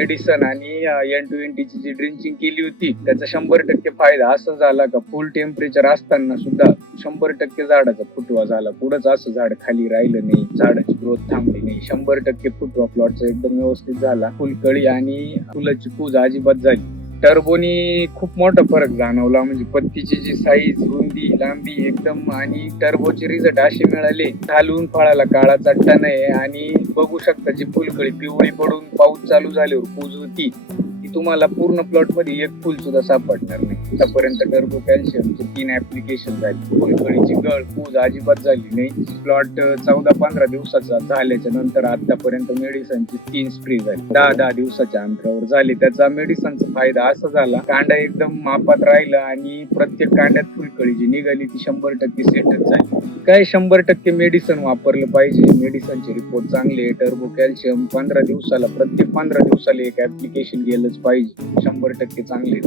Medicine आणि N20ची जी drenching केली होती त्याचा 100% फायदा असा झाला का फुल टेम्परेचर असताना सुद्धा 100% झाडाचा फुटवा झाला. पुढंच असं झाड खाली राहिलं नाही, झाडाची ग्रोथ थांबली नाही. 100% फुटवा प्लॉटचा एकदम व्यवस्थित झाला. फुलकळी आणि फुलाची पूज अजिबात झाली. टर्बोनी खूप मोठा फरक जाणवला. म्हणजे पत्तीची जी साईज, रुंदी, लांबी एकदम आणि टर्बोचे रिझल्ट असे मिळाले. खालून फळाला काळा चट्टा नाही आणि बघू शकता जी फुलकळी पिवळी पडून पाऊस चालू झाल्यावर पूज होती ती तुम्हाला पूर्ण प्लॉट मध्ये एक फुल सुद्धा सापडणार नाही. आतापर्यंत टर्बो कॅल्शियमचे 3 ऍप्लिकेशन झाले. फुलकळीची गळ पूज अजिबात झाली नाही. प्लॉट 14-15 दिवसाचा झाल्याच्या नंतर आतापर्यंत मेडिसनची 3 स्प्रे झाली. 10-10 दिवसाच्या अंतरावर झाले. त्याचा मेडिसनचा फायदा असा झाला, कांडा एकदम मापात राहिला आणि प्रत्येक कांड्यात फुलकळी जी निघाली ती 100% सेटच झाली. काय 100% मेडिसन वापरलं पाहिजे. मेडिसनचे रिपोर्ट चांगले. टर्बो कॅल्शियम 15 दिवसाला, प्रत्येक 15 दिवसाला एक ऍप्लिकेशन गेलंच पाहिजे. 100% चांगले.